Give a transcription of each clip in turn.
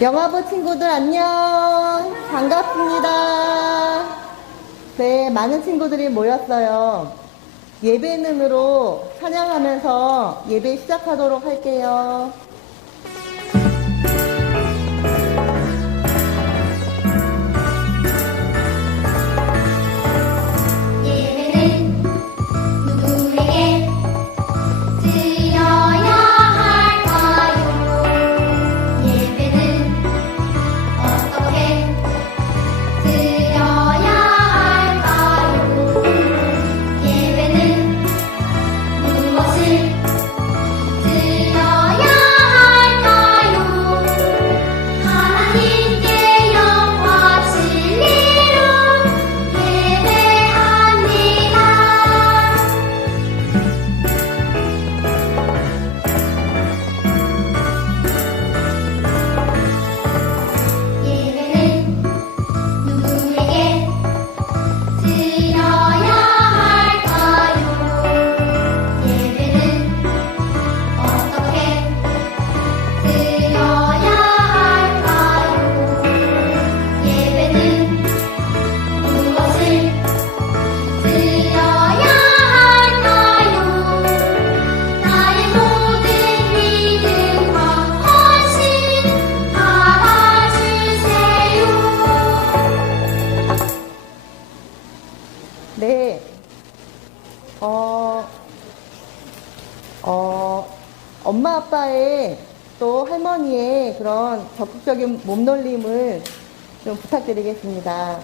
영화부 친구들 안녕. 반갑습니다. 네, 많은 친구들이 모였어요. 예배는으로 찬양하면서 예배 시작하도록 할게요. 네, 엄마 아빠의 또 할머니의 그런 적극적인 몸놀림을 좀 부탁드리겠습니다.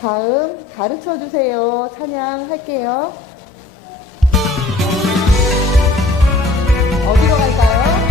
다음 가르쳐 주세요. 찬양할게요. 어디로 갈까요?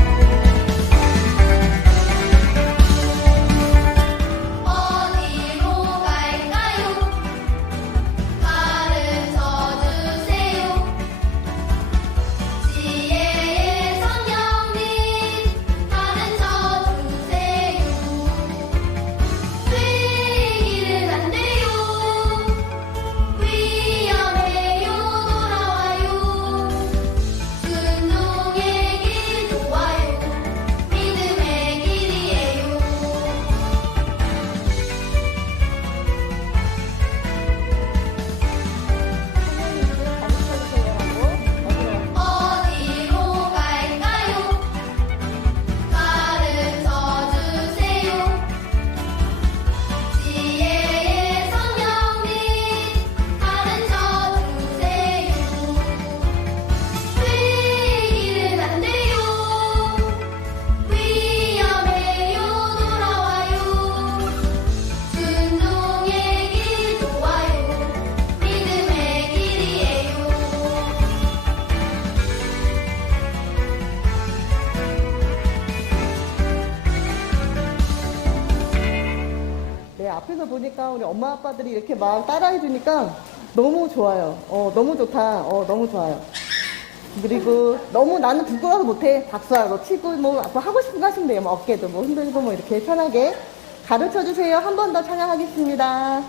앞에서 보니까 우리 엄마 아빠들이 이렇게 막 따라해 주니까 너무 좋아요. 너무 좋다. 너무 좋아요. 그리고 너무 나는 부끄러워서 못해. 박수하고 치고 뭐 하고 싶은 거 하시면 돼요. 뭐 어깨도 뭐 흔들고 뭐 이렇게 편하게 가르쳐 주세요. 한 번 더 찬양하겠습니다.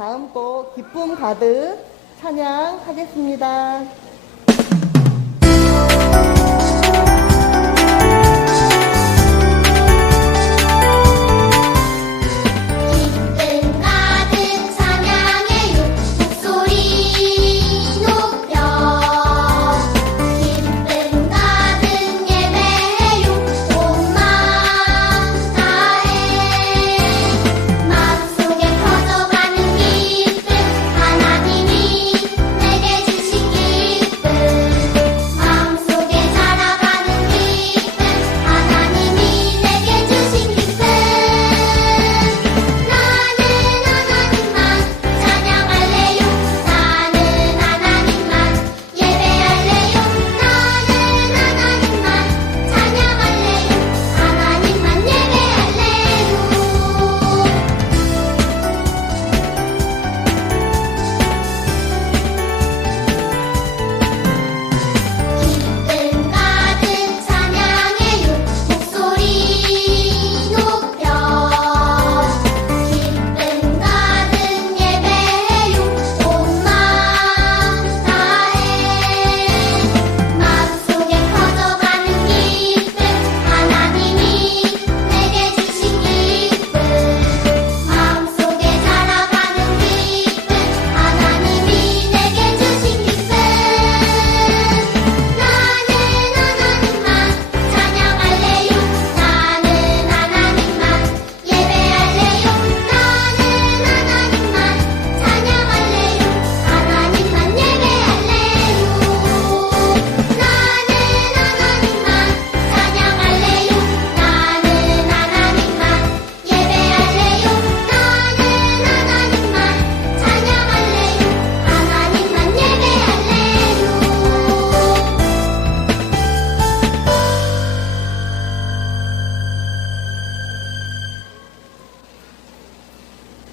다음 곡 기쁨 가득 찬양하겠습니다.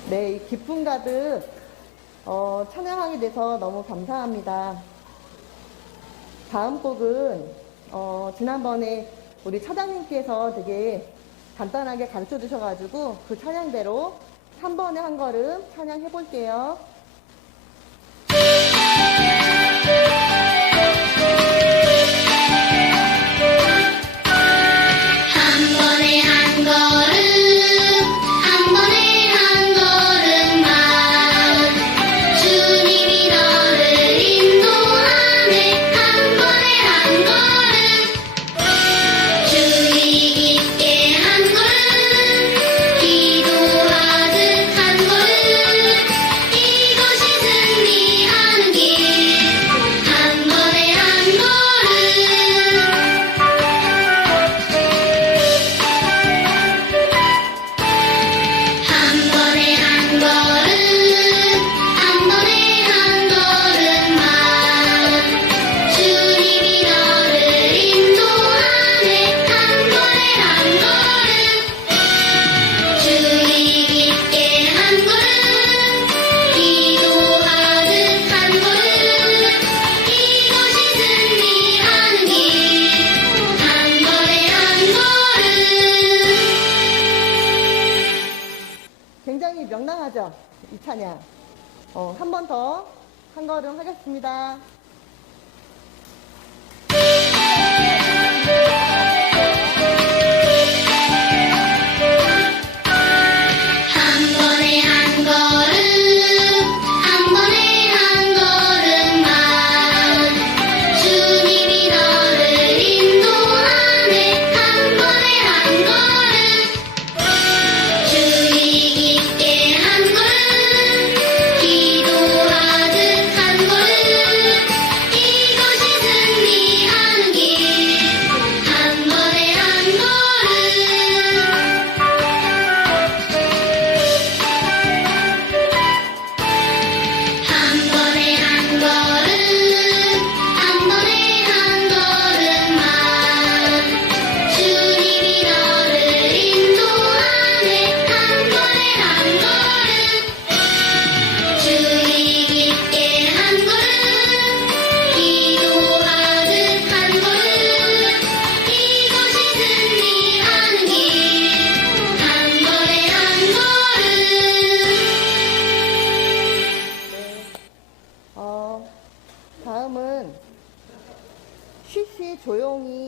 네, 이 기쁨 가득 찬양하게 돼서 너무 감사합니다. 다음 곡은 지난번에 우리 차장님께서 되게 간단하게 가르쳐 주셔가지고 그 찬양대로 3번에 한 걸음 찬양해 볼게요. 굉장히 명랑하죠? 이 찬양. 한 번 더 한 걸음 하겠습니다. 주의 깊게 한 걸음 기도하듯 한 걸음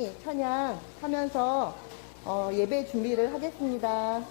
열심히 찬양하면서 예배 준비를 하겠습니다.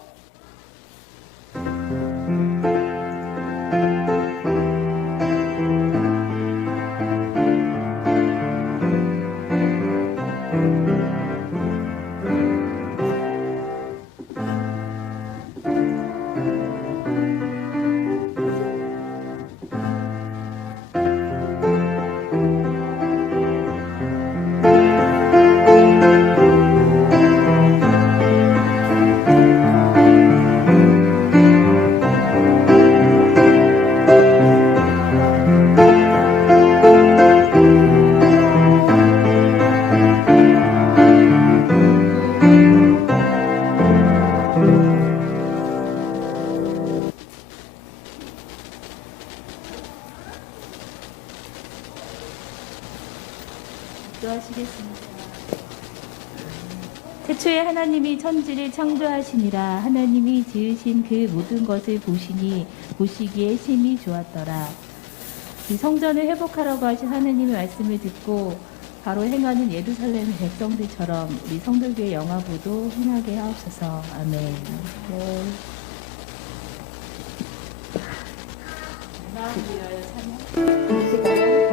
기도하시겠습니다. 태초에 하나님이 천지를 창조하시니라. 하나님이 지으신 그 모든 것을 보시니 보시기에 심히 좋았더라. 이 성전을 회복하라고 하신 하나님의 말씀을 듣고 바로 행하는 예루살렘 백성들처럼 우리 성도교회 영화부도 행하게 하옵소서. 아멘. 네. 보실까요?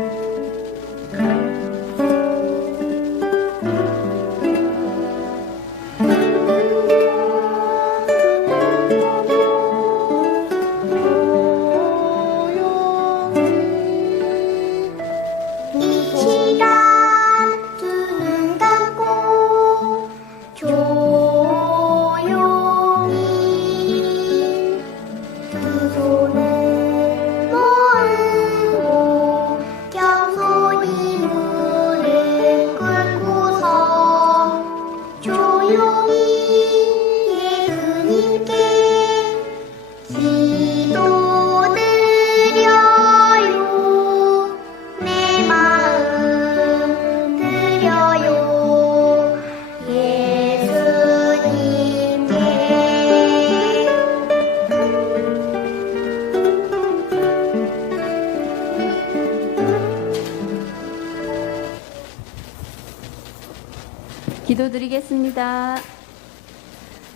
기도드리겠습니다.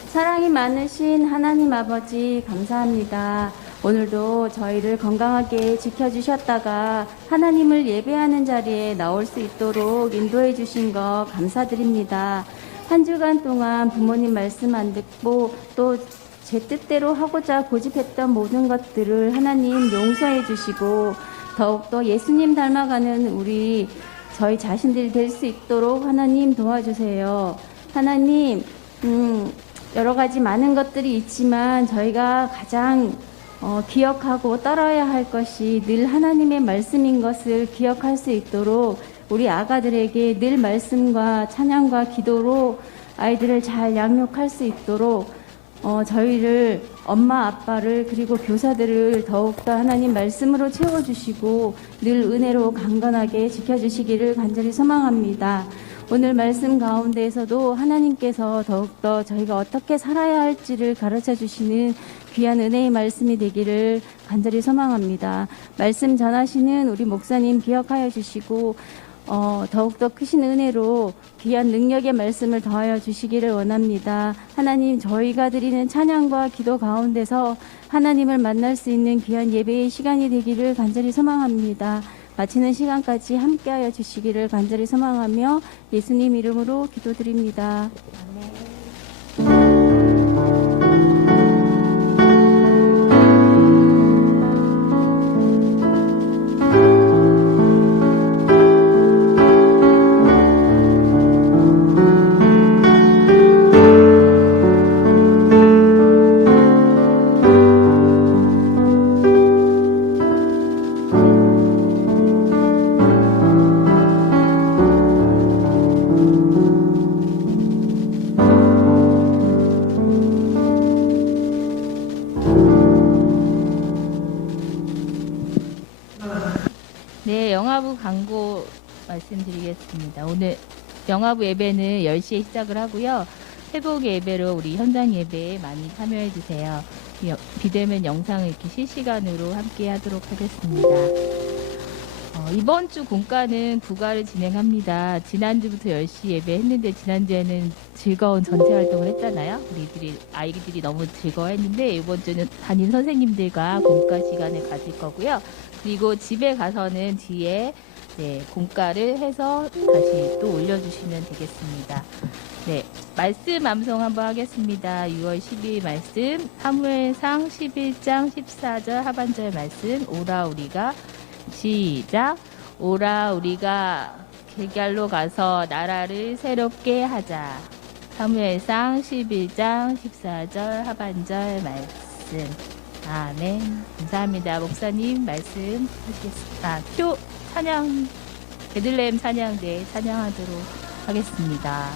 사랑이 많으신 하나님 아버지 감사합니다. 오늘도 저희를 건강하게 지켜주셨다가 하나님을 예배하는 자리에 나올 수 있도록 인도해 주신 거 감사드립니다. 한 주간 동안 부모님 말씀 안 듣고 또 제 뜻대로 하고자 고집했던 모든 것들을 하나님 용서해 주시고 더욱더 예수님 닮아가는 우리 저희 자신들이 될 수 있도록 하나님 도와주세요. 하나님, 여러 가지 많은 것들이 있지만 저희가 가장 기억하고 따라야 할 것이 늘 하나님의 말씀인 것을 기억할 수 있도록 우리 아가들에게 늘 말씀과 찬양과 기도로 아이들을 잘 양육할 수 있도록 저희를 엄마 아빠를 그리고 교사들을 더욱더 하나님 말씀으로 채워주시고 늘 은혜로 강건하게 지켜주시기를 간절히 소망합니다. 오늘 말씀 가운데에서도 하나님께서 더욱더 저희가 어떻게 살아야 할지를 가르쳐 주시는 귀한 은혜의 말씀이 되기를 간절히 소망합니다. 말씀 전하시는 우리 목사님 기억하여 주시고 더욱더 크신 은혜로 귀한 능력의 말씀을 더하여 주시기를 원합니다. 하나님, 저희가 드리는 찬양과 기도 가운데서 하나님을 만날 수 있는 귀한 예배의 시간이 되기를 간절히 소망합니다. 마치는 시간까지 함께하여 주시기를 간절히 소망하며 예수님 이름으로 기도드립니다. 아멘. 네, 영화부 광고 말씀드리겠습니다. 오늘 영화부 예배는 10시에 시작을 하고요. 회복 예배로 우리 현장 예배에 많이 참여해 주세요. 비대면 영상을 이렇게 실시간으로 함께 하도록 하겠습니다. 이번 주 공과는 부과를 진행합니다. 지난주부터 10시 예배했는데 지난주에는 즐거운 전체 활동을 했잖아요. 아이들이 너무 즐거워했는데 이번 주는 담임 선생님들과 공과 시간을 가질 거고요. 그리고 집에 가서는 뒤에 공과를 해서 다시 또 올려주시면 되겠습니다. 네, 말씀 암송 한번 하겠습니다. 6월 12일 말씀, 사무엘상 11장 14절 하반절 말씀, 오라 우리가 시작. 오라 우리가 길갈로 가서 나라를 새롭게 하자. 사무엘상 11장 14절 하반절 말씀. 아멘. 감사합니다. 목사님 말씀 하시겠습니다. 찬양, 베들레헴 찬양대 찬양하도록 하겠습니다.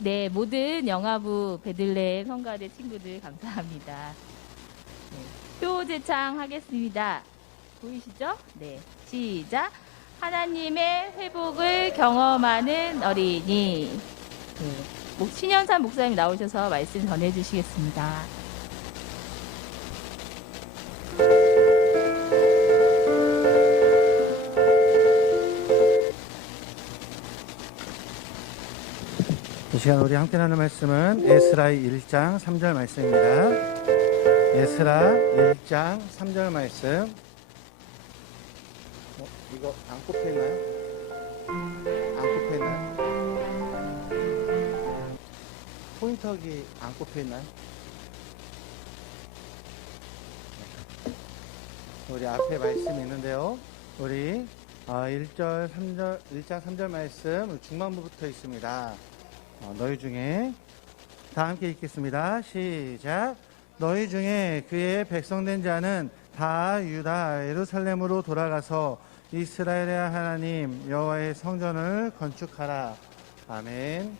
네, 모든 영화부 베들레헴 성가대 친구들 감사합니다. 네, 표 제창 하겠습니다. 보이시죠? 네, 시작. 하나님의 회복을 경험하는 어린이. 네, 신현산 목사님 나오셔서 말씀 전해주시겠습니다. 이 시간 우리 함께 나눌 말씀은 에스라 1장 3절 말씀입니다. 에스라 1장 3절 말씀. 이거 안 꼽혀 있나요? 안 꼽혀 있나요? 포인터기 안 꼽혀 있나요? 우리 앞에 말씀이 있는데요. 우리 1장 3절 말씀 중반부부터 있습니다. 너희 중에 다 함께 읽겠습니다. 시작. 너희 중에 그의 백성된 자는 다 유다 예루살렘으로 돌아가서 이스라엘의 하나님 여호와의 성전을 건축하라. 아멘.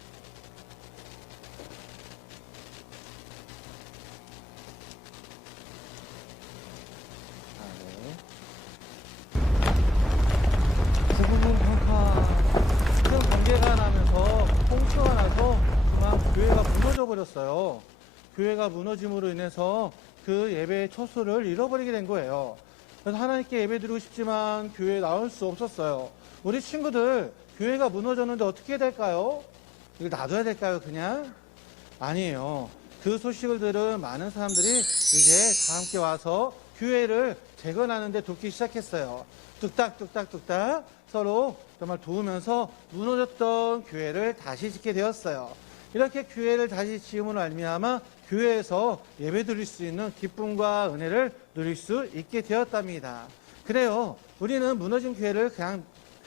구분문 평가 시험 번개가 나면서 홍수가 나서 그만 교회가 무너져 버렸어요. 교회가 무너짐으로 인해서 그 예배의 초소를 잃어버리게 된 거예요. 그래서 하나님께 예배드리고 싶지만 교회에 나올 수 없었어요. 우리 친구들 교회가 무너졌는데 어떻게 해야 될까요? 이거 놔둬야 될까요? 그냥? 아니에요. 그 소식을 들은 많은 사람들이 이제 다 함께 와서 교회를 재건하는데 돕기 시작했어요. 뚝딱뚝딱뚝딱 서로 정말 도우면서 무너졌던 교회를 다시 짓게 되었어요. 이렇게 교회를 다시 지음으로 말미암아 교회에서 예배드릴 수 있는 기쁨과 은혜를 누릴 수 있게 되었답니다. 그래요. 우리는 무너진 교회를 그냥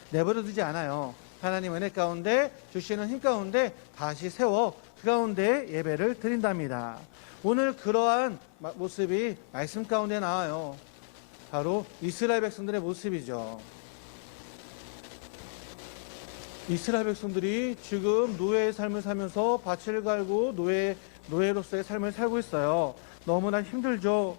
내버려 두지 않아요. 하나님 은혜 가운데 주시는 힘 가운데 다시 세워 그 가운데 예배를 드린답니다. 오늘 그러한 모습이 말씀 가운데 나와요. 바로 이스라엘 백성들의 모습이죠. 이스라엘 백성들이 지금 노예의 삶을 살면서 밭을 갈고 노예 노예로서의 삶을 살고 있어요. 너무나 힘들죠.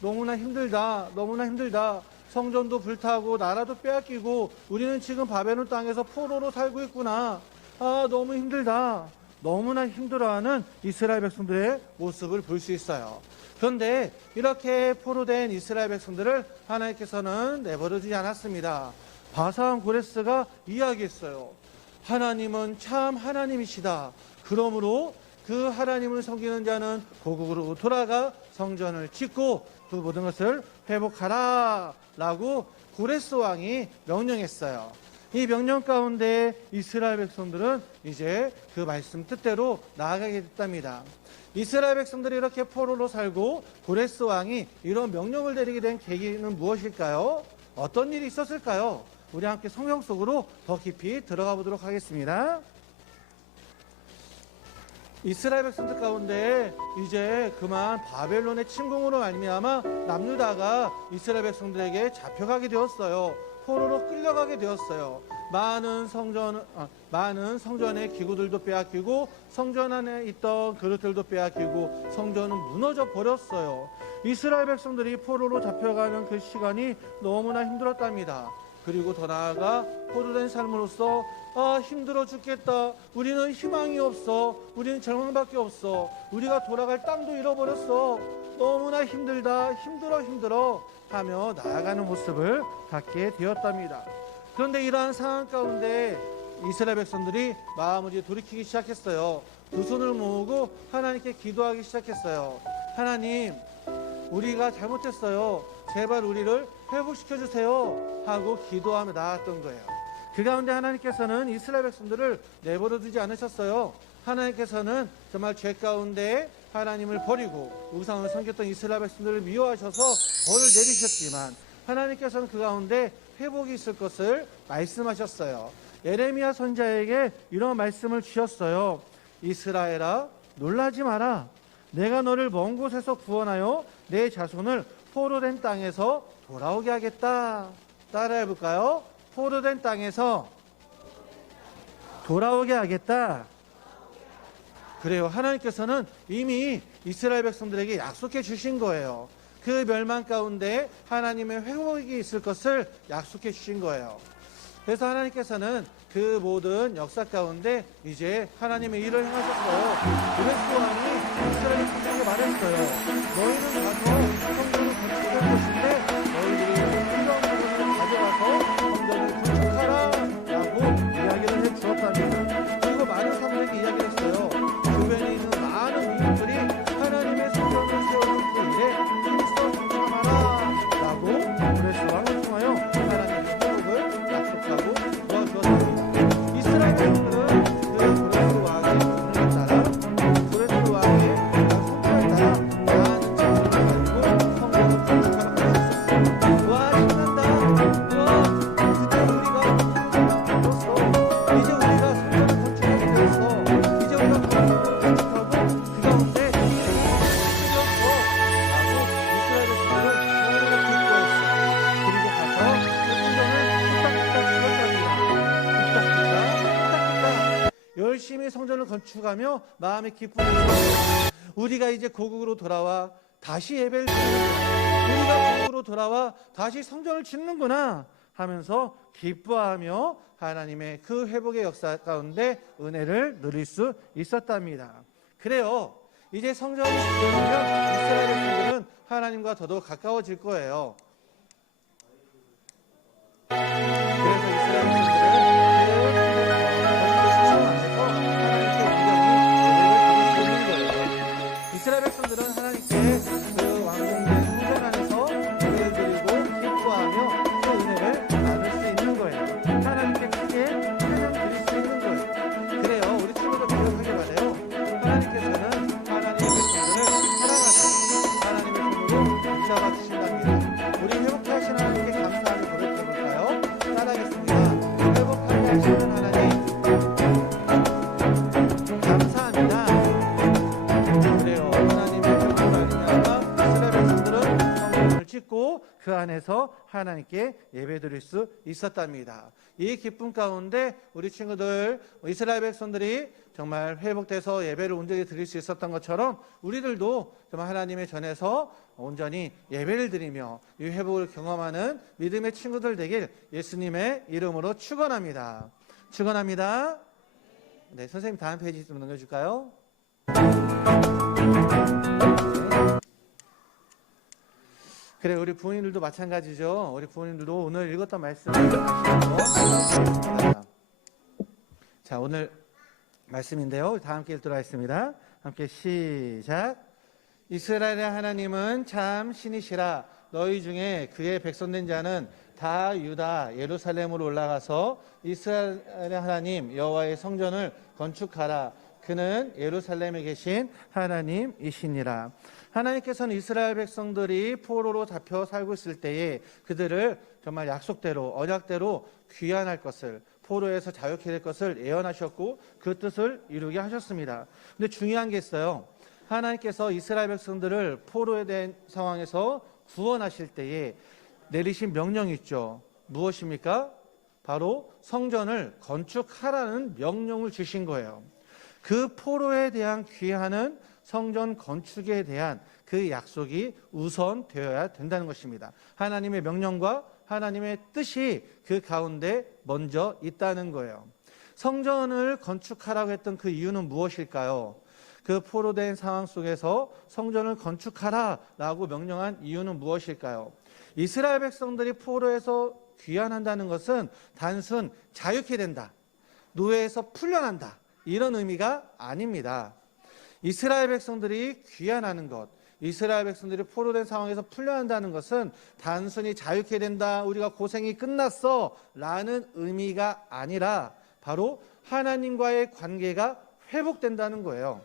너무나 힘들다. 너무나 힘들다. 성전도 불타고 나라도 빼앗기고 우리는 지금 바벨론 땅에서 포로로 살고 있구나. 너무 힘들다. 너무나 힘들어하는 이스라엘 백성들의 모습을 볼 수 있어요. 그런데 이렇게 포로된 이스라엘 백성들을 하나님께서는 내버려두지 않았습니다. 바사왕 고레스가 이야기했어요. 하나님은 참 하나님이시다. 그러므로 그 하나님을 섬기는 자는 고국으로 돌아가 성전을 짓고 그 모든 것을 회복하라 라고 고레스 왕이 명령했어요. 이 명령 가운데 이스라엘 백성들은 이제 그 말씀 뜻대로 나아가게 됐답니다. 이스라엘 백성들이 이렇게 포로로 살고 고레스 왕이 이런 명령을 내리게 된 계기는 무엇일까요? 어떤 일이 있었을까요? 우리 함께 성경 속으로 더 깊이 들어가 보도록 하겠습니다. 이스라엘 백성들 가운데 이제 그만 바벨론의 침공으로 말미암아 남유다가 이스라엘 백성들에게 잡혀가게 되었어요. 포로로 끌려가게 되었어요. 많은 성전의 기구들도 빼앗기고 성전 안에 있던 그릇들도 빼앗기고 성전은 무너져 버렸어요. 이스라엘 백성들이 포로로 잡혀가는 그 시간이 너무나 힘들었답니다. 그리고 더 나아가 포로된 삶으로서 힘들어 죽겠다. 우리는 희망이 없어. 우리는 절망밖에 없어. 우리가 돌아갈 땅도 잃어버렸어. 너무나 힘들다. 힘들어 하며 나아가는 모습을 갖게 되었답니다. 그런데 이러한 상황 가운데 이스라엘 백성들이 마음을 이제 돌이키기 시작했어요. 두 손을 모으고 하나님께 기도하기 시작했어요. 하나님, 우리가 잘못했어요. 제발 우리를 회복시켜 주세요 하고 기도하며 나았던 거예요. 그 가운데 하나님께서는 이스라엘 백성들을 내버려 두지 않으셨어요. 하나님께서는 정말 죄 가운데 하나님을 버리고 우상을 섬겼던 이스라엘 백성들을 미워하셔서 벌을 내리셨지만 하나님께서는 그 가운데 회복이 있을 것을 말씀하셨어요. 예레미야 선지자에게 이런 말씀을 주셨어요. 이스라엘아, 놀라지 마라. 내가 너를 먼 곳에서 구원하여 내 자손을 포로된 땅에서 돌아오게 하겠다. 따라해 볼까요? 포로된 땅에서 돌아오게 하겠다. 그래요. 하나님께서는 이미 이스라엘 백성들에게 약속해 주신 거예요. 그 멸망 가운데 하나님의 회복이 있을 것을 약속해 주신 거예요. 그래서 하나님께서는 그 모든 역사 가운데 이제 하나님의 일을 행하셨어요. 고레스 왕이 이스라엘 백성들에게 말했어요. 너희는 가서 성전을 건축할 것인데 너희들이 필요한 부분을 가져가서 성전을 건축하라 라고 이야기를 해주었답니다. 그리고 많은 사람들에게 이야기를 했어요. 주변에 있는 많은 민족들이 하나님의 성전을 세우는 그 일에 힘써 동참하라 라고 고레스 왕을 통하여 하나님의 회복을 약속하고 도와주었습니다. 이스라엘 백성들은 그 고레스 왕의 명령에 따라 고레스 왕의 약속에 따라 많은 재물을 가지고 성전을 건축하라고 하셨어요. 와, 신난다. 와, 드디어 우리가 이뤘어. 이제 우리가 성전을 건축하게 되었어. 이제 우리가 성전을 건축하고 그 가운데 이뤘어 라고 이스라엘 백성들은 너무나 기뻐했어요. 그리고 가서 그 성전을 뚝딱뚝딱 지었답니다. 열심히 성전을 건축하며 마음의 기쁨을 주었어요. 우리가 이제 고국으로 돌아와 다시 예배를 드리는구나. 우리가 고국으로 돌아와 다시 성전을 짓는구나 하면서 기뻐하며 하나님의 그 회복의 역사 가운데 은혜를 누릴 수 있었답니다. 그래요. 이제 성전이 지어지면 이스라엘 백성들은 하나님과 더더욱 가까워질 거예요. 그래서 이스라엘 백성들은 이스라엘 백성들은 하나님께 그 왕궁된 성전 안에서 예배를 드리고 기뻐하며 그 은혜를 나눌 수 있는 거예요. 하나님께 크게 찬양 드릴 수 있는 거예요. 그래요. 우리 친구들 기억하기 바래요. 하나님께서는 하나님의 백성들을 사랑하시고 하나님의 손으로 붙잡아 주신답니다. 우리 회복케 하신 하나님께 감사하는 고백해 볼까요? 따라하겠습니다. 회복하게 하시는 하나님 감사합니다. 그래요. 하나님의 회복을 말미암아 이스라엘 백성들은 성전을 짓고 그 안에서 하나님께 예배드릴 수 있었답니다. 이 기쁨 가운데 우리 친구들 이스라엘 백성들이 정말 회복돼서 예배를 온전히 드릴 수 있었던 것처럼 우리들도 정말 하나님의 전에서 온전히 예배를 드리며 이 회복을 경험하는 믿음의 친구들 되길 예수님의 이름으로 축원합니다. 축원합니다. 네, 선생님 다음 페이지 좀 넘겨줄까요? 그래, 우리 부모님들도 마찬가지죠. 우리 부모님들도 오늘 읽었던 말씀을 하시고 자, 오늘 말씀인데요. 다 함께 읽도록 하겠습니다. 함께 시작. 이스라엘의 하나님은 참 신이시라. 너희 중에 그의 백성된 자는 다 유다 예루살렘으로 올라가서 이스라엘의 하나님 여호와의 성전을 건축하라. 그는 예루살렘에 계신 하나님이시니라. 하나님께서는 이스라엘 백성들이 포로로 잡혀 살고 있을 때에 그들을 정말 약속대로 언약대로 귀환할 것을, 포로에서 자유케 될 것을 예언하셨고 그 뜻을 이루게 하셨습니다. 근데 중요한 게 있어요. 하나님께서 이스라엘 백성들을 포로에 대한 상황에서 구원하실 때에 내리신 명령이 있죠. 무엇입니까? 바로 성전을 건축하라는 명령을 주신 거예요. 그 포로에 대한 귀환은 성전 건축에 대한 그 약속이 우선 되어야 된다는 것입니다. 하나님의 명령과 하나님의 뜻이 그 가운데 먼저 있다는 거예요. 성전을 건축하라고 했던 그 이유는 무엇일까요? 그 포로된 상황 속에서 성전을 건축하라라고 명령한 이유는 무엇일까요? 이스라엘 백성들이 포로에서 귀환한다는 것은 단순 자유케 된다, 노예에서 풀려난다, 이런 의미가 아닙니다. 이스라엘 백성들이 귀환하는 것, 이스라엘 백성들이 포로된 상황에서 풀려난다는 것은 단순히 자유케 된다, 우리가 고생이 끝났어 라는 의미가 아니라 바로 하나님과의 관계가 회복된다는 거예요.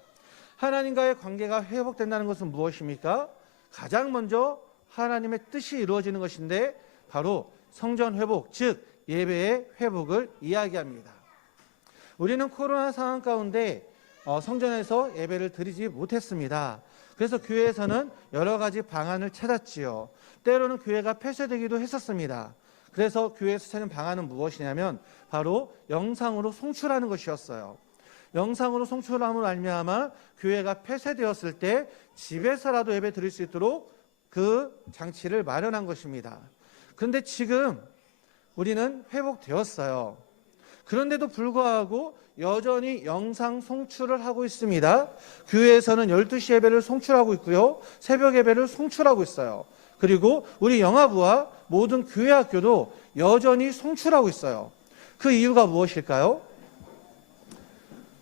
하나님과의 관계가 회복된다는 것은 무엇입니까? 가장 먼저 하나님의 뜻이 이루어지는 것인데 바로 성전 회복, 즉 예배의 회복을 이야기합니다. 우리는 코로나 상황 가운데 성전에서 예배를 드리지 못했습니다. 그래서 교회에서는 여러 가지 방안을 찾았지요. 때로는 교회가 폐쇄되기도 했었습니다. 그래서 교회에서 찾은 방안은 무엇이냐면 바로 영상으로 송출하는 것이었어요. 영상으로 송출함으로 말미암아 교회가 폐쇄되었을 때 집에서라도 예배 드릴 수 있도록 그 장치를 마련한 것입니다. 그런데 지금 우리는 회복되었어요. 그런데도 불구하고 여전히 영상 송출을 하고 있습니다. 교회에서는 12시 예배를 송출하고 있고요. 새벽 예배를 송출하고 있어요. 그리고 우리 영화부와 모든 교회 학교도 여전히 송출하고 있어요. 그 이유가 무엇일까요?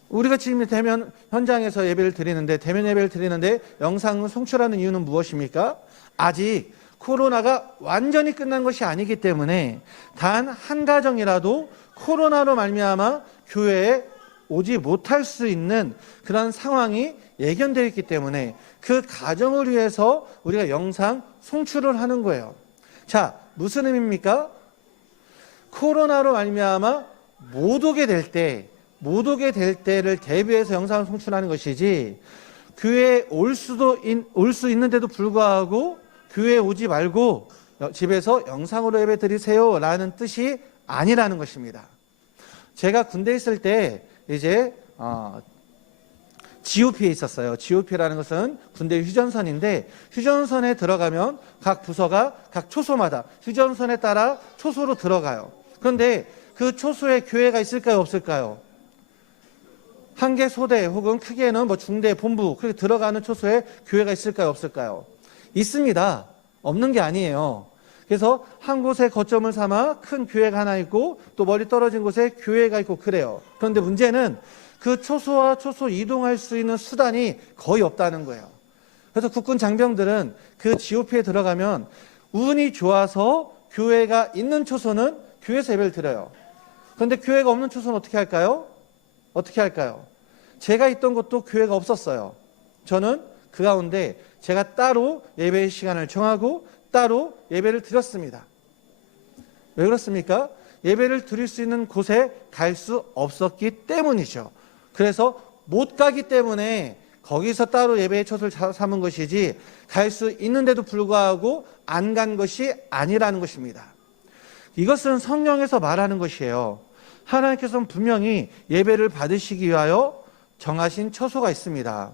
우리가 지금 대면 현장에서 예배를 드리는데, 대면 예배를 드리는데 영상을 송출하는 이유는 무엇입니까? 아직 코로나가 완전히 끝난 것이 아니기 때문에 단 한 가정이라도 코로나로 말미암아 교회에 오지 못할 수 있는 그런 상황이 예견되어 있기 때문에 그 가정을 위해서 우리가 영상 송출을 하는 거예요. 자, 무슨 의미입니까? 코로나로 말미암아 못 오게 될 때를 대비해서 영상을 송출하는 것이지, 교회에 올 수 있는데도 불구하고 교회에 오지 말고 집에서 영상으로 예배 드리세요 라는 뜻이 아니라는 것입니다. 제가 군대에 있을 때 이제 GOP에 있었어요. GOP라는 것은 군대 휴전선인데, 휴전선에 들어가면 각 부서가 각 초소마다 휴전선에 따라 초소로 들어가요. 그런데 그 초소에 교회가 있을까요, 없을까요? 한 개 소대 혹은 크게는 중대, 본부, 그렇게 들어가는 초소에 교회가 있을까요, 없을까요? 있습니다. 없는 게 아니에요. 그래서 한 곳에 거점을 삼아 큰 교회가 하나 있고 또 멀리 떨어진 곳에 교회가 있고 그래요. 그런데 문제는 그 초소와 초소 이동할 수 있는 수단이 거의 없다는 거예요. 그래서 국군 장병들은 그 GOP에 들어가면 운이 좋아서 교회가 있는 초소는 교회에서 예배를 드려요. 그런데 교회가 없는 초소는 어떻게 할까요? 제가 있던 곳도 교회가 없었어요. 저는 그 가운데 제가 따로 예배의 시간을 정하고 따로 예배를 드렸습니다. 왜 그렇습니까? 예배를 드릴 수 있는 곳에 갈 수 없었기 때문이죠. 그래서 못 가기 때문에 거기서 따로 예배의 초소를 삼은 것이지, 갈 수 있는데도 불구하고 안 간 것이 아니라는 것입니다. 이것은 성경에서 말하는 것이에요. 하나님께서는 분명히 예배를 받으시기 위하여 정하신 처소가 있습니다.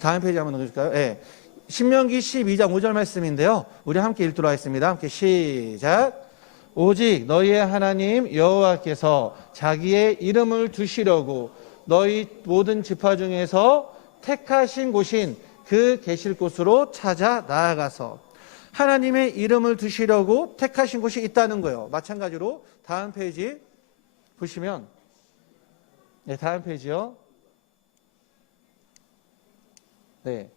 다음 페이지 한번 넘겨줄까요? 예. 신명기 12장 5절 말씀인데요. 우리 함께 읽도록 하겠습니다. 함께 시작. 오직 너희의 하나님 여호와께서 자기의 이름을 두시려고 너희 모든 지파 중에서 택하신 곳인 그 계실 곳으로 찾아 나아가서 하나님의 이름을 두시려고 택하신 곳이 있다는 거예요. 마찬가지로 다음 페이지 보시면, 네, 다음 페이지요. 네,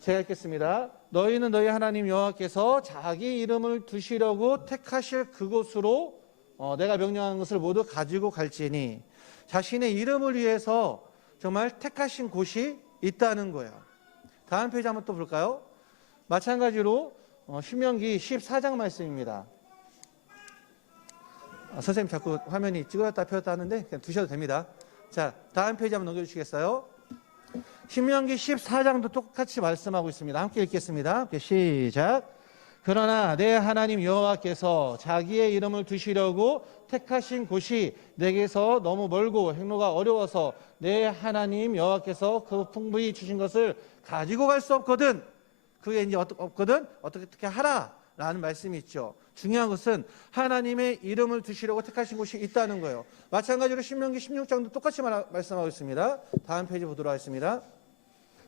제가 읽겠습니다. 너희는 너희 하나님 여호와께서 자기 이름을 두시려고 택하실 그곳으로 내가 명령한 것을 모두 가지고 갈지니, 자신의 이름을 위해서 정말 택하신 곳이 있다는 거예요. 다음 페이지 한번 또 볼까요? 마찬가지로 신명기 14장 말씀입니다. 선생님 자꾸 화면이 찍어놨다 펴졌다 하는데 그냥 두셔도 됩니다. 자, 다음 페이지 한번 넘겨주시겠어요? 신명기 14장도 똑같이 말씀하고 있습니다. 함께 읽겠습니다. 함께 시작. 그러나 내 하나님 여호와께서 자기의 이름을 두시려고 택하신 곳이 내게서 너무 멀고 행로가 어려워서 내 하나님 여호와께서 그 풍부히 주신 것을 가지고 갈 수 없거든. 그게 이제 없거든. 어떻게 하라 라는 말씀이 있죠. 중요한 것은 하나님의 이름을 두시려고 택하신 곳이 있다는 거예요. 마찬가지로 신명기 16장도 똑같이 말씀하고 있습니다. 다음 페이지 보도록 하겠습니다.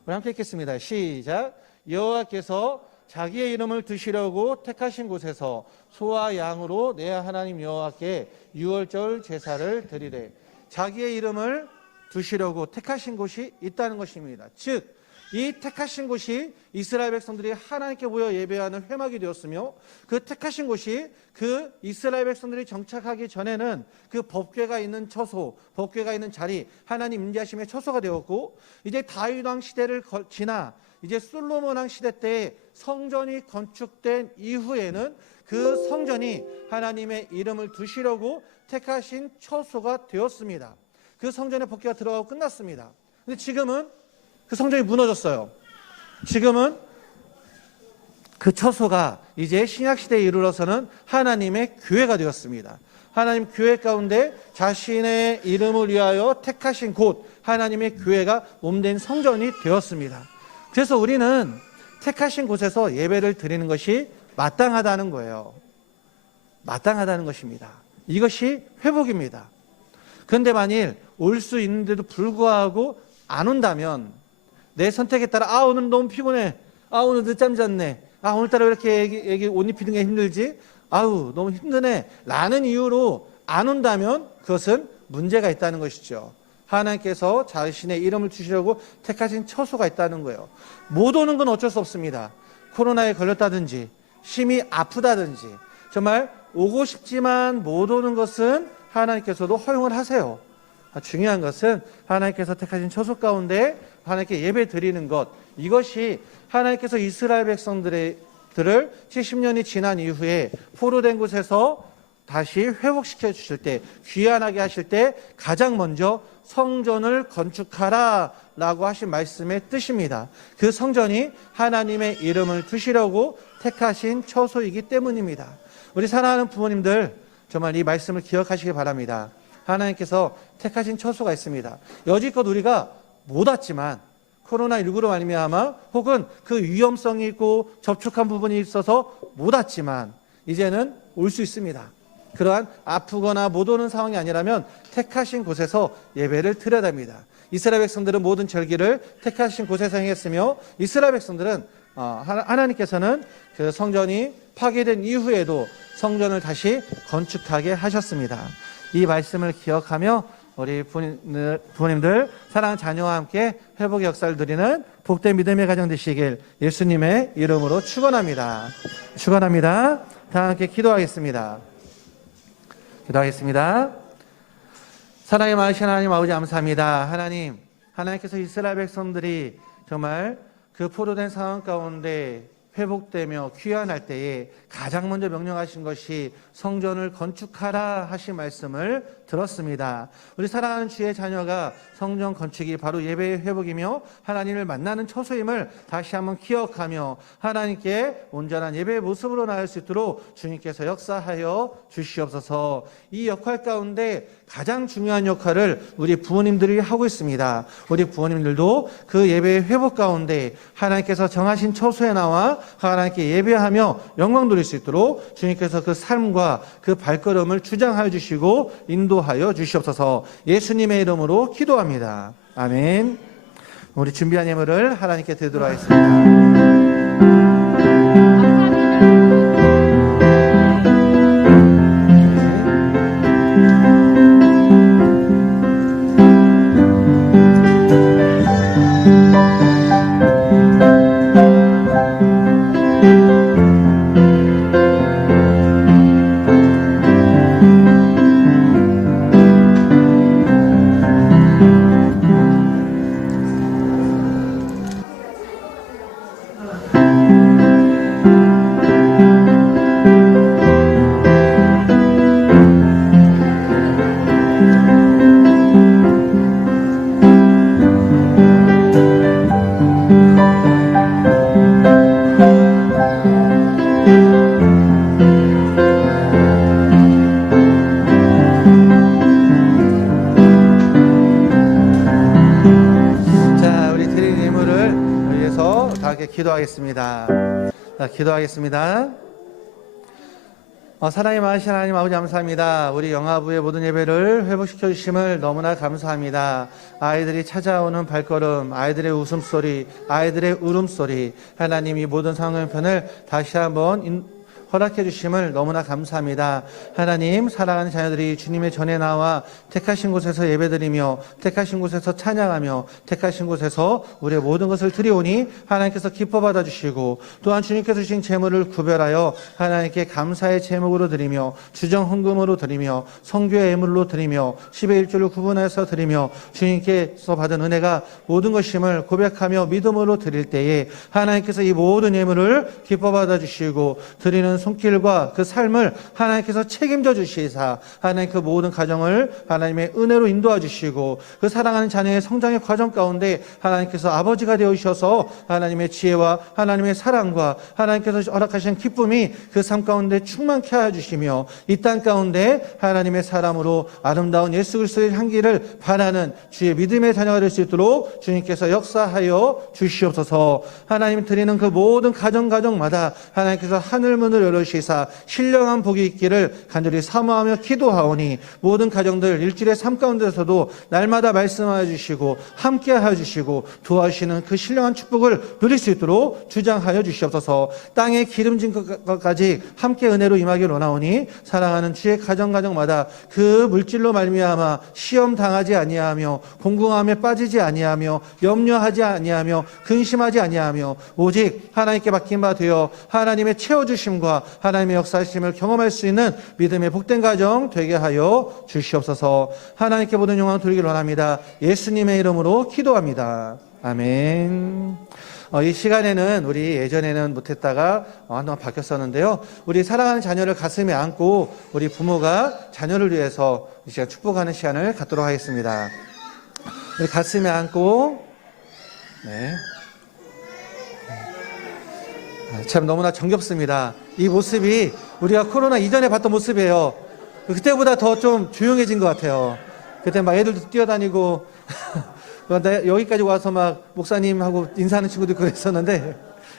우리 함께 읽겠습니다. 시작. 여호와께서 자기의 이름을 두시려고 택하신 곳에서 소와 양으로 내 하나님 여호와께 유월절 제사를 드리래. 자기의 이름을 두시려고 택하신 곳이 있다는 것입니다. 즉, 이 택하신 곳이 이스라엘 백성들이 하나님께 모여 예배하는 회막이 되었으며, 그 택하신 곳이 그 이스라엘 백성들이 정착하기 전에는 그 법궤가 있는 처소, 법궤가 있는 자리, 하나님 임재하심의 처소가 되었고, 이제 다윗 왕 시대를 지나 이제 솔로몬 왕 시대 때 성전이 건축된 이후에는 그 성전이 하나님의 이름을 두시려고 택하신 처소가 되었습니다. 그 성전에 법궤가 들어가고 끝났습니다. 근데 지금은 그 성전이 무너졌어요. 지금은 그 처소가 이제 신약시대에 이르러서는 하나님의 교회가 되었습니다. 하나님 교회 가운데 자신의 이름을 위하여 택하신 곳, 하나님의 교회가 몸된 성전이 되었습니다. 그래서 우리는 택하신 곳에서 예배를 드리는 것이 마땅하다는 거예요. 마땅하다는 것입니다. 이것이 회복입니다. 그런데 만일 올 수 있는데도 불구하고 안 온다면, 내 선택에 따라 오늘 너무 피곤해, 오늘 늦잠 잤네, 오늘따라 왜 이렇게 애기 옷 입히는 게 힘들지, 너무 힘드네 라는 이유로 안 온다면 그것은 문제가 있다는 것이죠. 하나님께서 자신의 이름을 주시려고 택하신 처소가 있다는 거예요. 못 오는 건 어쩔 수 없습니다. 코로나에 걸렸다든지 심히 아프다든지 정말 오고 싶지만 못 오는 것은 하나님께서도 허용을 하세요. 중요한 것은 하나님께서 택하신 처소 가운데 하나님께 예배 드리는 것, 이것이 하나님께서 이스라엘 백성들을 70년이 지난 이후에 포로된 곳에서 다시 회복시켜 주실 때, 귀환하게 하실 때 가장 먼저 성전을 건축하라 라고 하신 말씀의 뜻입니다. 그 성전이 하나님의 이름을 두시려고 택하신 처소이기 때문입니다. 우리 사랑하는 부모님들, 정말 이 말씀을 기억하시기 바랍니다. 하나님께서 택하신 처소가 있습니다. 여지껏 우리가 못 왔지만, 코로나19로 말미암아 혹은 그 위험성이 있고 접촉한 부분이 있어서 못 왔지만 이제는 올 수 있습니다. 그러한 아프거나 못 오는 상황이 아니라면 택하신 곳에서 예배를 드려야 됩니다. 이스라엘 백성들은 모든 절기를 택하신 곳에서 행했으며, 이스라엘 백성들은 하나님께서는 그 성전이 파괴된 이후에도 성전을 다시 건축하게 하셨습니다. 이 말씀을 기억하며 우리 부모님들, 사랑하는 자녀와 함께 회복의 역사를 누리는 복된 믿음의 가정 되시길 예수님의 이름으로 축원합니다. 축원합니다. 다 함께 기도하겠습니다. 기도하겠습니다. 사랑의 많으신 하나님 아버지, 감사합니다. 하나님께서 이스라엘 백성들이 정말 그 포로된 상황 가운데 회복되며 귀환할 때에 가장 먼저 명령하신 것이 성전을 건축하라 하신 말씀을 들었습니다. 우리 사랑하는 주의 자녀가 성전 건축이 바로 예배의 회복이며 하나님을 만나는 처소임을 다시 한번 기억하며 하나님께 온전한 예배의 모습으로 나갈 수 있도록 주님께서 역사하여 주시옵소서. 이 역할 가운데 가장 중요한 역할을 우리 부모님들이 하고 있습니다. 우리 부모님들도 그 예배의 회복 가운데 하나님께서 정하신 처소에 나와 하나님께 예배하며 영광 돌릴 수 있도록 주님께서 그 삶과 그 발걸음을 주장하여 주시고 인도하여 주시옵소서. 예수님의 이름으로 기도합니다. 아멘. 우리 준비한 예물을 하나님께 드리도록 하겠습니다. 기도하겠습니다. 기도하겠습니다. 사랑이 많으신 하나님 아버지 감사합니다. 우리 영화부의 모든 예배를 회복시켜 주심을 너무나 감사합니다. 아이들이 찾아오는 발걸음, 아이들의 웃음소리, 아이들의 울음소리, 하나님 이 모든 상황편을 다시 한번 허락해 주심을 너무나 감사합니다. 하나님, 사랑하는 자녀들이 주님의 전에 나와 택하신 곳에서 예배드리며 택하신 곳에서 찬양하며 택하신 곳에서 우리의 모든 것을 드리오니 하나님께서 기뻐 받아주시고 또한 주님께서 주신 재물을 구별하여 하나님께 감사의 제목으로 드리며 주정 헌금으로 드리며 성교의 예물로 드리며 10의 1조를 구분해서 드리며 주님께서 받은 은혜가 모든 것임을 고백하며 믿음으로 드릴 때에 하나님께서 이 모든 예물을 기뻐 받아주시고 드리는 손길과 그 삶을 하나님께서 책임져 주시사 하나님 그 모든 가정을 하나님의 은혜로 인도해 주시고 그 사랑하는 자녀의 성장의 과정 가운데 하나님께서 아버지가 되어 주셔서 하나님의 지혜와 하나님의 사랑과 하나님께서 허락하신 기쁨이 그 삶 가운데 충만케 하여 주시며 이 땅 가운데 하나님의 사람으로 아름다운 예수 그리스도의 향기를 바라는 주의 믿음의 자녀가 될 수 있도록 주님께서 역사하여 주시옵소서. 하나님 드리는 그 모든 가정마다 하나님께서 하늘 문을 열으시사 신령한 복이 있기를 간절히 사모하며 기도하오니 모든 가정들 일주일의 삶 가운데서도 날마다 말씀하여 주시고 함께하여 주시고 도와주시는 그 신령한 축복을 누릴 수 있도록 주장하여 주시옵소서. 땅에 기름진 것까지 함께 은혜로 임하기를 원하오니 사랑하는 주의 가정마다 그 물질로 말미암아 시험 당하지 아니하며 공공함에 빠지지 아니하며 염려하지 아니하며 근심하지 아니하며 오직 하나님께 맡긴 바 되어 하나님의 채워주심과 하나님의 역사하심을 경험할 수 있는 믿음의 복된 가정 되게 하여 주시옵소서. 하나님께 모든 영광을 돌리기를 원합니다. 예수님의 이름으로 기도합니다. 아멘. 이 시간에는 우리 예전에는 못했다가 한동안 바뀌었었는데요. 우리 사랑하는 자녀를 가슴에 안고 우리 부모가 자녀를 위해서 이 시간 축복하는 시간을 갖도록 하겠습니다. 우리 가슴에 안고 네. 참 너무나 정겹습니다. 이 모습이 우리가 코로나 이전에 봤던 모습이에요. 그때보다 더 좀 조용해진 것 같아요. 그때 막 애들도 뛰어다니고 여기까지 와서 막 목사님하고 인사하는 친구도 그랬었는데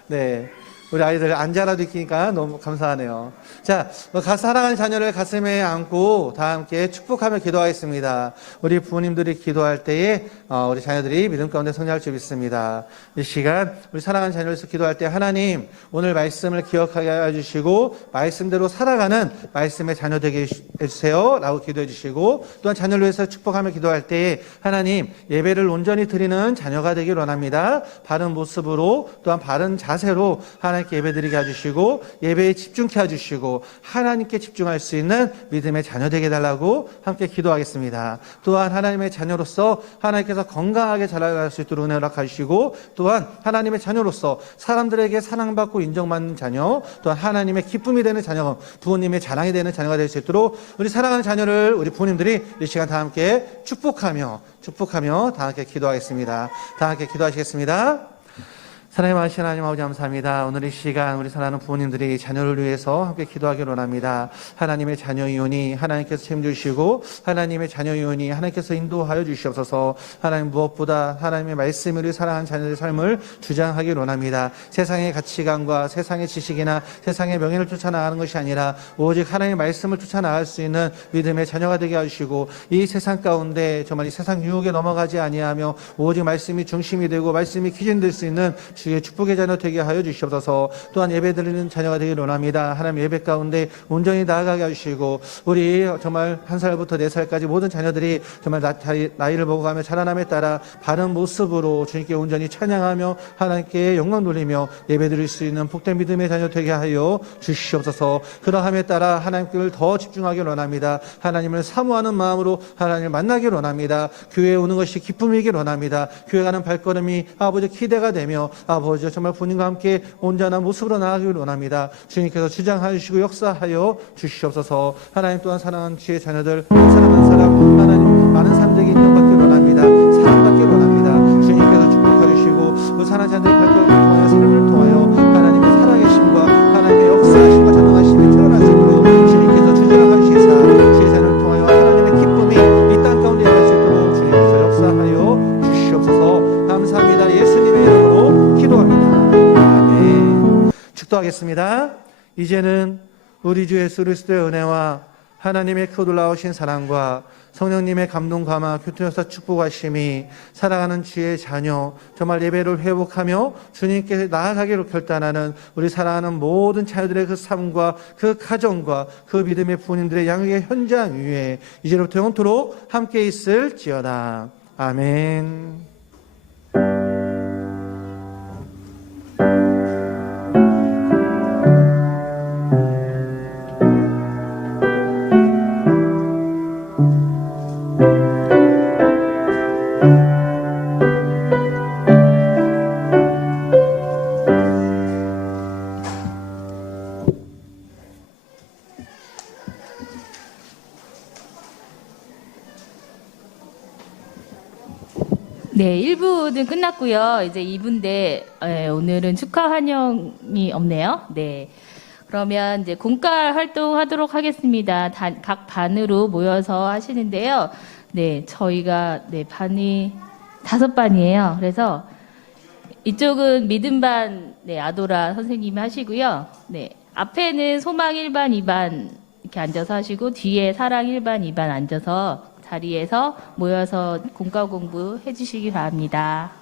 네. 우리 아이들 앉아라도 있으니까 너무 감사하네요. 자, 사랑하는 자녀를 가슴에 안고 다 함께 축복하며 기도하겠습니다. 우리 부모님들이 기도할 때에 우리 자녀들이 믿음 가운데 성장할 줄 믿습니다. 이 시간 우리 사랑하는 자녀를 위해서 기도할 때 하나님 오늘 말씀을 기억하게 해주시고 말씀대로 살아가는 말씀의 자녀 되게 해주세요 라고 기도해 주시고 또한 자녀를 위해서 축복하며 기도할 때에 하나님 예배를 온전히 드리는 자녀가 되길 원합니다. 바른 모습으로 또한 바른 자세로 하나님 하나님께 예배드리게 해주시고 예배에 집중케 해주시고 하나님께 집중할 수 있는 믿음의 자녀 되게 해달라고 함께 기도하겠습니다. 또한 하나님의 자녀로서 하나님께서 건강하게 자라갈 수 있도록 은혜 허락하시고 또한 하나님의 자녀로서 사람들에게 사랑받고 인정받는 자녀, 또한 하나님의 기쁨이 되는 자녀, 부모님의 자랑이 되는 자녀가 될 수 있도록 우리 사랑하는 자녀를 우리 부모님들이 이 시간 다 함께 축복하며 다 함께 기도하겠습니다. 다 함께 기도하시겠습니다. 사랑의 많으신 하나님 아버지 감사합니다. 오늘 이 시간 우리 사랑하는 부모님들이 자녀를 위해서 함께 기도하기를 원합니다. 하나님의 자녀이오니 하나님께서 책임주시고 하나님의 자녀이오니 하나님께서 인도하여 주시옵소서. 하나님 무엇보다 하나님의 말씀을 우리 사랑하는 자녀들의 삶을 주장하기를 원합니다. 세상의 가치관과 세상의 지식이나 세상의 명예를 쫓아나가는 것이 아니라 오직 하나님의 말씀을 쫓아나갈 수 있는 믿음의 자녀가 되게 해주시고 이 세상 가운데 정말 이 세상 유혹에 넘어가지 아니하며 오직 말씀이 중심이 되고 말씀이 기준될 수 있는 주의 축복의 자녀 되게 하여 주시옵소서. 또한 예배드리는 자녀가 되기를 원합니다. 하나님 예배 가운데 온전히 나아가게 해주시고 우리 정말 1살부터 4살까지 모든 자녀들이 정말 나이를 먹어가며 자라남에 따라 바른 모습으로 주님께 온전히 찬양하며 하나님께 영광 돌리며 예배드릴 수 있는 복된 믿음의 자녀 되게 하여 주시옵소서. 그러함에 따라 하나님께를 더 집중하기를 원합니다. 하나님을 사모하는 마음으로 하나님을 만나기를 원합니다. 교회에 오는 것이 기쁨이기를 원합니다. 교회 가는 발걸음이 아버지 기대가 되며 아버지 정말 부모님과 함께 온전한 모습으로 나아가기를 원합니다. 주님께서 주장하여 주시고 역사하여 주시옵소서. 하나님 또한 사랑하는 주의 자녀들 한 사람 한 사람 하나님 많은 사람들에게 인정받기를 원합니다. 사랑받기를 원합니다. 주님께서 축복해 주시고 그 사랑하는 자녀들의 발걸음을 통하여 삶을 통하여 하나님의 살아계심과 하나님의 역사하심과 전능하심이 드러나시도록 주님께서 주장하여 주시사 주의 자녀를 통하여 하나님의 기쁨이 이 땅 가운데 임할 수 있도록 주님께서 역사하여 주시옵소서. 감사합니다. 예수님의 이름으로 기도합니다. 아멘. 축도하겠습니다. 이제는 우리 주 예수 그리스도의 은혜와 하나님의 그 놀라우신 사랑과 성령님의 감동 감화 교통역사 축복하심이 사랑하는 주의 자녀 정말 예배를 회복하며 주님께 나아가기로 결단하는 우리 사랑하는 모든 자녀들의 그 삶과 그 가정과 그 믿음의 부모님들의 양육의 현장 위에 이제부터 영원토록 함께 있을지어다. 아멘. 네, 1부는 끝났고요. 이제 2부인데 오늘은 축하 환영이 없네요. 네. 그러면 이제 공깔 활동하도록 하겠습니다. 각 반으로 모여서 하시는데요. 네, 저희가 반이 5반이에요. 그래서 이쪽은 믿음반 아도라 선생님이 하시고요. 네, 앞에는 소망 1반, 2반 이렇게 앉아서 하시고 뒤에 사랑 1반, 2반 앉아서 자리에서 모여서 공과 공부 해주시기 바랍니다.